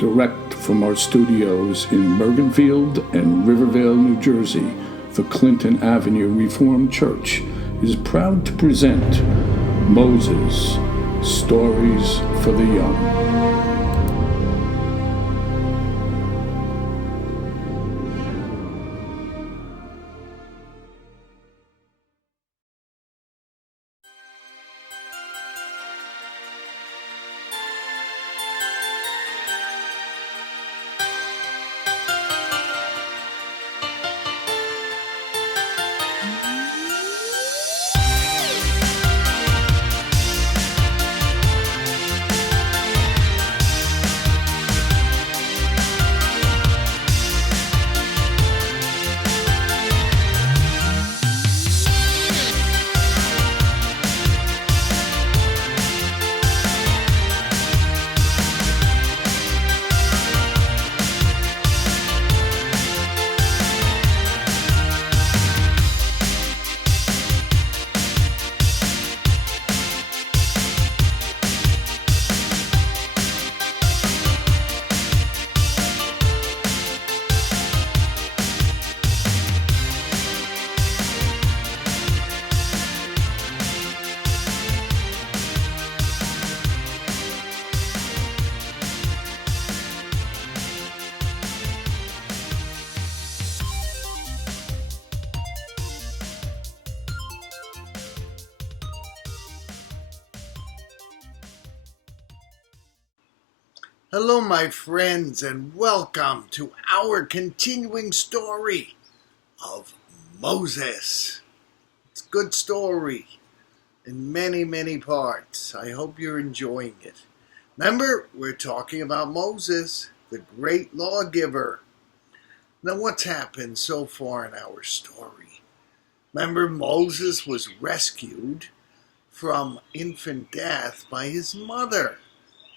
direct from our studios in Bergenfield and Rivervale, New Jersey, the Clinton Avenue Reformed Church is proud to present Moses, Stories for the Young. Hello, my friends, and welcome to our continuing story of Moses. It's a good story in many, many parts. I hope you're enjoying it. Remember, we're talking about Moses, the great lawgiver. Now, what's happened so far in our story? Remember, Moses was rescued from infant death by his mother,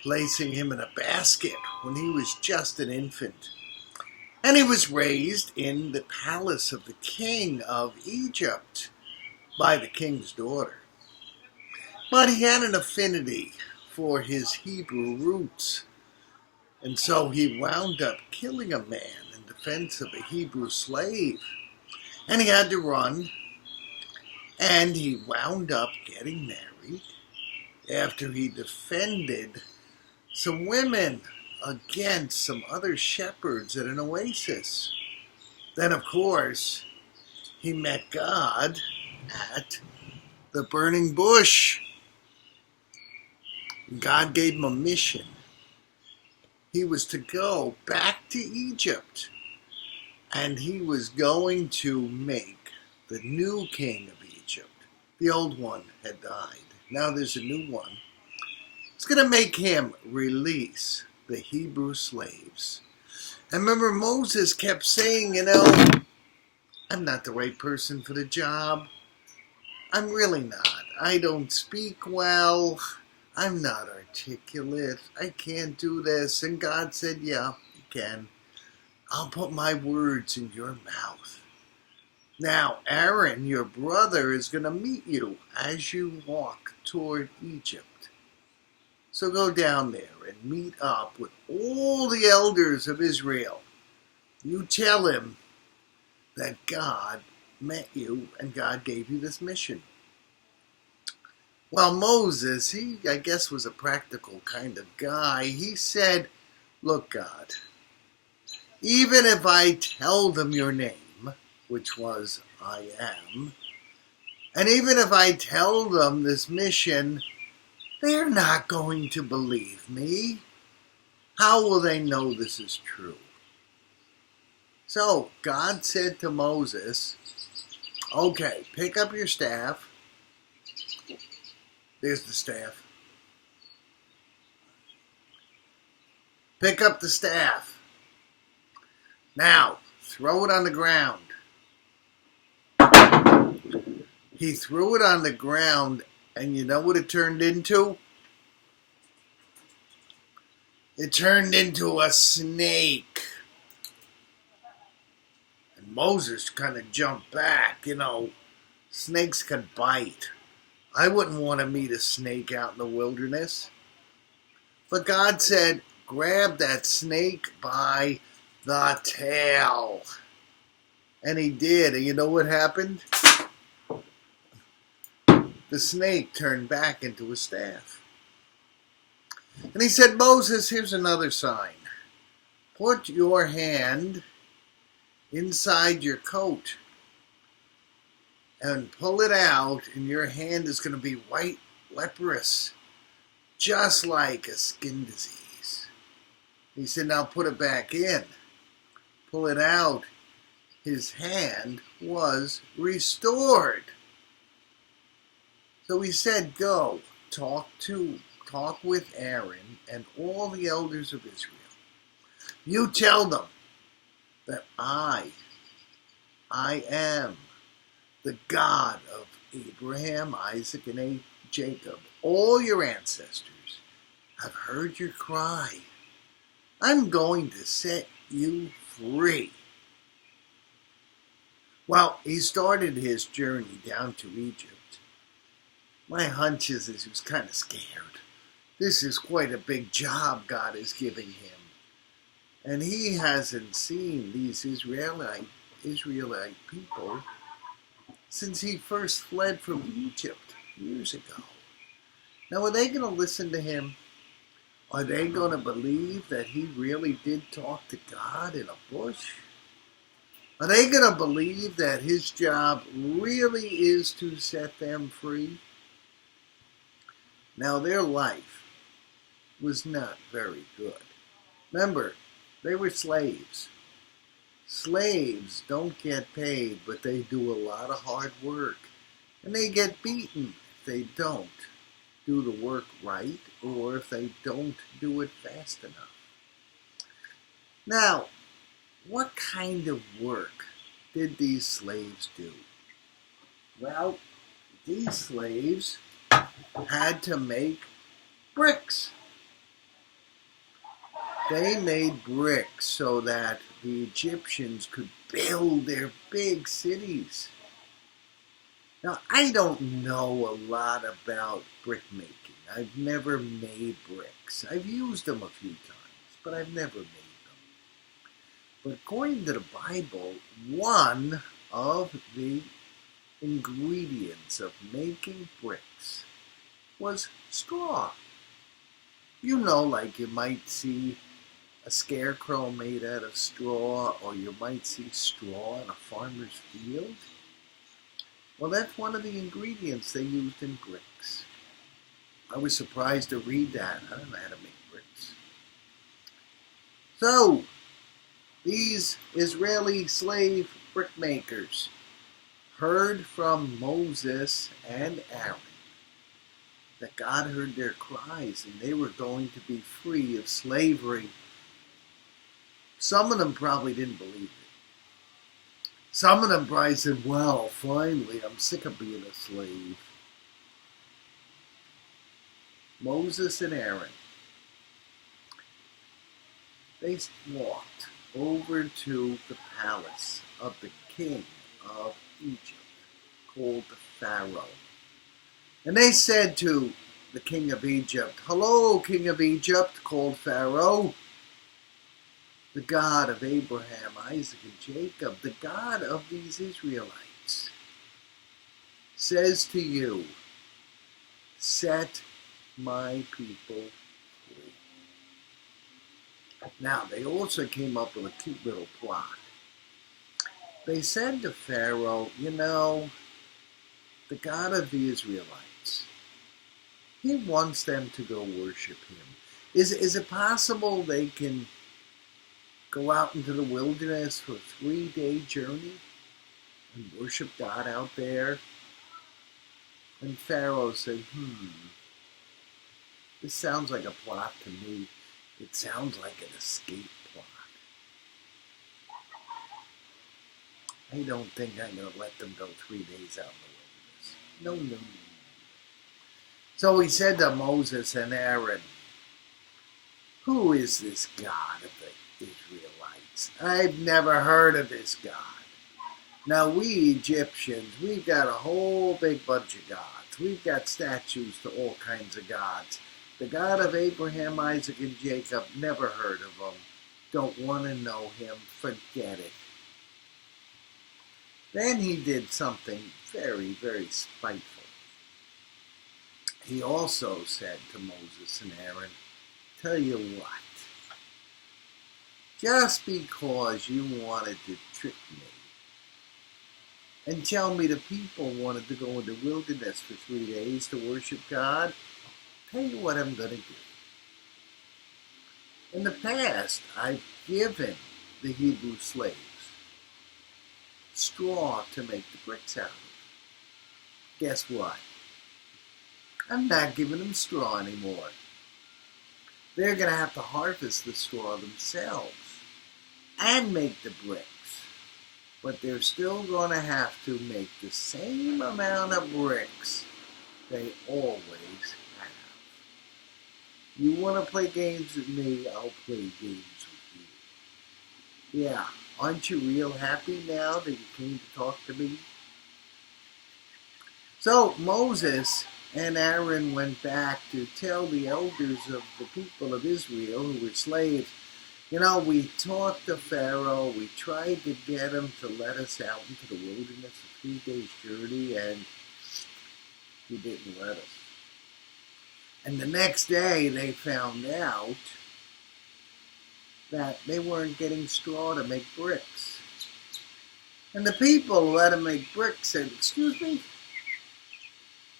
placing him in a basket when he was just an infant. And he was raised in the palace of the king of Egypt by the king's daughter. But he had an affinity for his Hebrew roots, and so he wound up killing a man in defense of a Hebrew slave. And he had to run, and he wound up getting married after he defended some women against some other shepherds at an oasis. Then, of course, he met God at the burning bush. God gave him a mission. He was to go back to Egypt, and he was going to make the new king of Egypt. The old one had died. Now there's a new one. It's going to make him release the Hebrew slaves. And remember, Moses kept saying, I'm not the right person for the job. I'm really not. I don't speak well. I'm not articulate. I can't do this. And God said, yeah, you can. I'll put my words in your mouth. Now, Aaron, your brother, is going to meet you as you walk toward Egypt. So go down there and meet up with all the elders of Israel. You tell him that God met you and God gave you this mission. Well, Moses, he, I guess, was a practical kind of guy. He said, look, God, even if I tell them your name, which was I am, and even if I tell them this mission, they're not going to believe me. How will they know this is true? So God said to Moses, okay, pick up your staff. There's the staff. Pick up the staff. Now, throw it on the ground. He threw it on the ground, and you know what it turned into? It turned into a snake. And Moses kind of jumped back. Snakes can bite. I wouldn't want to meet a snake out in the wilderness. But God said, grab that snake by the tail. And he did. And you know what happened? The snake turned back into a staff. And he said, Moses, here's another sign. Put your hand inside your coat and pull it out, and your hand is going to be white, leprous, just like a skin disease. He said, now put it back in. Pull it out. His hand was restored. So he said, go, talk with Aaron and all the elders of Israel. You tell them that I am the God of Abraham, Isaac, and Jacob. All your ancestors have heard your cry. I'm going to set you free. Well, he started his journey down to Egypt. My hunch is he was kind of scared. This is quite a big job God is giving him. And he hasn't seen these Israelite people since he first fled from Egypt years ago. Now, are they going to listen to him? Are they going to believe that he really did talk to God in a bush? Are they going to believe that his job really is to set them free? Now, their life was not very good. Remember, they were slaves. Slaves don't get paid, but they do a lot of hard work. And they get beaten if they don't do the work right or if they don't do it fast enough. Now, what kind of work did these slaves do? Well, these slaves had to make bricks. They made bricks so that the Egyptians could build their big cities. Now, I don't know a lot about brick making. I've never made bricks. I've used them a few times, but I've never made them. But according to the Bible, one of the ingredients of making bricks was straw. You know, like you might see a scarecrow made out of straw, or you might see straw in a farmer's field. Well, that's one of the ingredients they used in bricks. I was surprised to read that. I don't know how to make bricks. So, these Israeli slave brickmakers heard from Moses and Aaron that God heard their cries and they were going to be free of slavery. Some of them probably didn't believe it. Some of them probably said, well, finally, I'm sick of being a slave. Moses and Aaron, they walked over to the palace of the king of Egypt, called the Pharaoh. And they said to the king of Egypt, hello, king of Egypt, called Pharaoh. The God of Abraham, Isaac, and Jacob, the God of these Israelites, says to you, set my people free. Now, they also came up with a cute little plot. They said to Pharaoh, you know, the God of the Israelites, he wants them to go worship him. Is it possible they can go out into the wilderness for a 3-day journey and worship God out there? And Pharaoh said, this sounds like a plot to me. It sounds like an escape plot. I don't think I'm going to let them go 3 days out in the wilderness. No. So he said to Moses and Aaron, who is this God of the Israelites? I've never heard of this God. Now we Egyptians, we've got a whole big bunch of gods. We've got statues to all kinds of gods. The God of Abraham, Isaac, and Jacob, never heard of him. Don't want to know him. Forget it. Then he did something very, very spiteful. He also said to Moses and Aaron, tell you what, just because you wanted to trick me and tell me the people wanted to go in the wilderness for 3 days to worship God, tell you what I'm going to do. In the past, I've given the Hebrew slaves straw to make the bricks out of. Guess what? I'm not giving them straw anymore. They're going to have to harvest the straw themselves and make the bricks. But they're still going to have to make the same amount of bricks they always have. You want to play games with me, I'll play games with you. Yeah, aren't you real happy now that you came to talk to me? So Moses and Aaron went back to tell the elders of the people of Israel who were slaves, you know, we talked to Pharaoh, we tried to get him to let us out into the wilderness a 3 days journey, and he didn't let us. And the next day they found out that they weren't getting straw to make bricks. And the people who let them make bricks said, excuse me,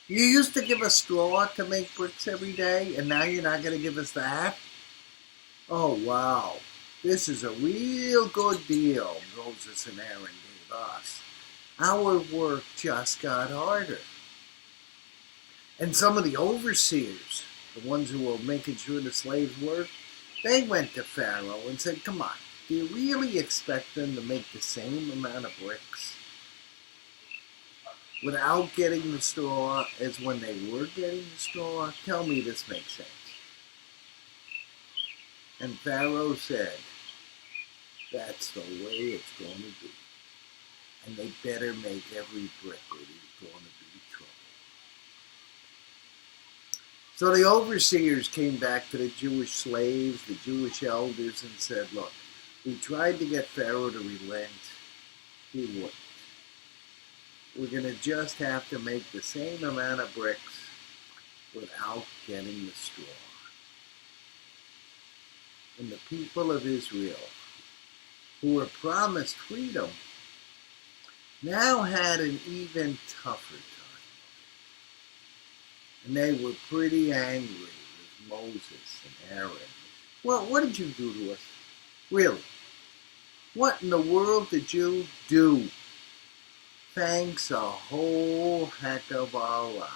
you used to give us straw to make bricks every day, and now you're not going to give us that? Oh, wow. This is a real good deal Moses and Aaron gave us. Our work just got harder. And some of the overseers, the ones who were making sure the slaves worked, they went to Pharaoh and said, come on, do you really expect them to make the same amount of bricks without getting the straw as when they were getting the straw? Tell me this makes sense. And Pharaoh said, that's the way it's going to be. And they better make every brick or there's going to be trouble. So the overseers came back to the Jewish slaves, the Jewish elders, and said, look, we tried to get Pharaoh to relent. He wouldn't. We're going to just have to make the same amount of bricks without getting the straw. And the people of Israel, who were promised freedom, now had an even tougher time. And they were pretty angry with Moses and Aaron. Well, what did you do to us? Really? What in the world did you do? Thanks a whole heck of a lot.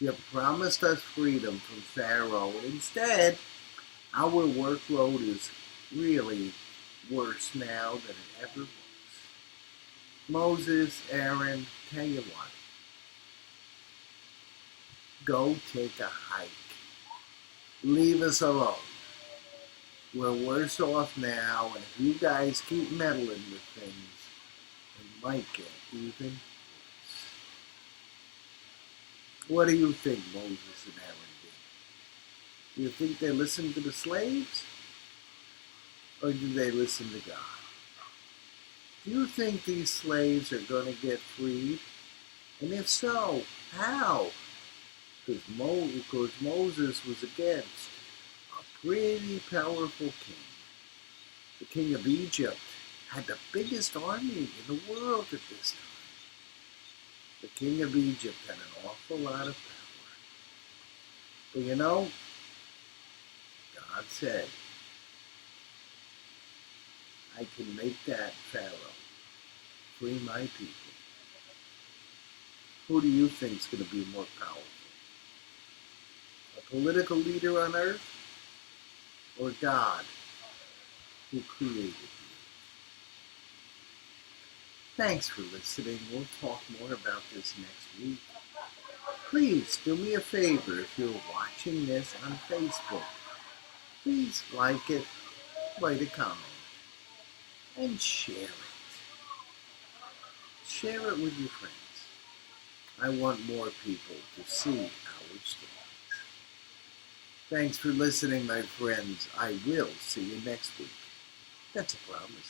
You promised us freedom from Pharaoh. Instead, our workload is really worse now than it ever was. Moses, Aaron, tell you what. Go take a hike. Leave us alone. We're worse off now, and if you guys keep meddling with things, it might get even worse. What do you think Moses and Aaron did? Do you think they listened to the slaves? Or do they listen to God? Do you think these slaves are going to get freed? And if so, how? Because Moses was against a pretty powerful king. The king of Egypt had the biggest army in the world at this time. The king of Egypt had an awful lot of power. But you know, God said, I can make that Pharaoh free my people. Who do you think is going to be more powerful? A political leader on earth? Or God, who created you? Thanks for listening. We'll talk more about this next week. Please do me a favor if you're watching this on Facebook. Please like it, write a comment, and share it. Share it with your friends. I want more people to see our stories. Thanks for listening, my friends. I will see you next week. That's a promise.